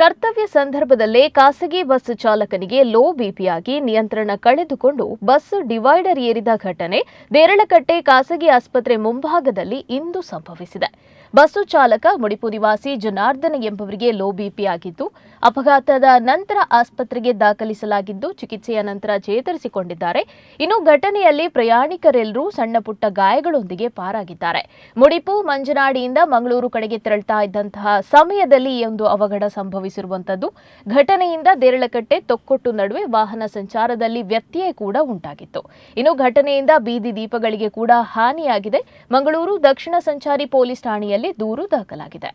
ಕರ್ತವ್ಯ ಸಂದರ್ಭದಲ್ಲೇ ಖಾಸಗಿ ಬಸ್ ಚಾಲಕನಿಗೆ ಲೋ ಬಿಪಿಯಾಗಿ ನಿಯಂತ್ರಣ ಕಳೆದುಕೊಂಡು ಬಸ್ ಡಿವೈಡರ್ ಏರಿದ ಘಟನೆ ದೇರಳಕಟ್ಟೆ ಖಾಸಗಿ ಆಸ್ಪತ್ರೆ ಮುಂಭಾಗದಲ್ಲಿ ಇಂದು ಸಂಭವಿಸಿದೆ. ಬಸ್ಸು ಚಾಲಕ ಮುಡಿಪು ನಿವಾಸಿ ಜನಾರ್ದನ ಎಂಬುವರಿಗೆ ಲೋ ಬಿಪಿಯಾಗಿದ್ದು, ಅಪಘಾತದ ನಂತರ ಆಸ್ಪತ್ರೆಗೆ ದಾಖಲಿಸಲಾಗಿದ್ದು ಚಿಕಿತ್ಸೆಯ ನಂತರ ಚೇತರಿಸಿಕೊಂಡಿದ್ದಾರೆ. ಇನ್ನು ಘಟನೆಯಲ್ಲಿ ಪ್ರಯಾಣಿಕರೆಲ್ಲರೂ ಸಣ್ಣಪುಟ್ಟ ಗಾಯಗಳೊಂದಿಗೆ ಪಾರಾಗಿದ್ದಾರೆ. ಮುಡಿಪು ಮಂಜನಾಡಿಯಿಂದ ಮಂಗಳೂರು ಕಡೆಗೆ ತೆರಳುತ್ತಾ ಇದ್ದಂತಹ ಸಮಯದಲ್ಲಿ ಈ ಒಂದು ಅವಘಡ ಸಂಭವಿಸಿರುವಂತದ್ದು. ಘಟನೆಯಿಂದ ದೇರಳಕಟ್ಟೆ ತೊಕ್ಕೊಟ್ಟು ನಡುವೆ ವಾಹನ ಸಂಚಾರದಲ್ಲಿ ವ್ಯತ್ಯಯ ಕೂಡ ಉಂಟಾಗಿತ್ತು. ಇನ್ನು ಘಟನೆಯಿಂದ ಬೀದಿ ದೀಪಗಳಿಗೆ ಕೂಡ ಹಾನಿಯಾಗಿದೆ. ಮಂಗಳೂರು ದಕ್ಷಿಣ ಸಂಚಾರಿ ಪೊಲೀಸ್ ಠಾಣೆಯಲ್ಲಿ ದೂರು ದಾಖಲಾಗಿದೆ.